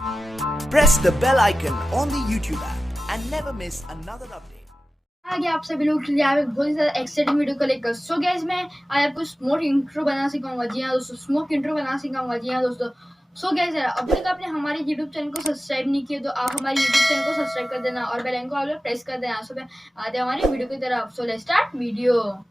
Press the bell icon on the YouTube app and never miss another update. आगे आप सभी लोग के लिए आप एक बहुत ही ज़्यादा एक्साइटिंग वीडियो को लेकर सो गाइस मैं आज आपको स्मोक इंट्रो बनाना सिखाऊंगा। जी हाँ दोस्तों, स्मोक इंट्रो बनाना सिखाऊंगा। जी हाँ दोस्तों, सो गाइस अभी तक आपने हमारे यूट्यूब चैनल को सब्सक्राइब नहीं किया तो आप हमारे यूट्यूब चैनल को सब्सक्राइब कर देना और बेल आइकन को ऑल प्रेस कर देना। सो आते हैं हमारे वीडियो की तरफ। So let's start video.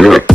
Yeah.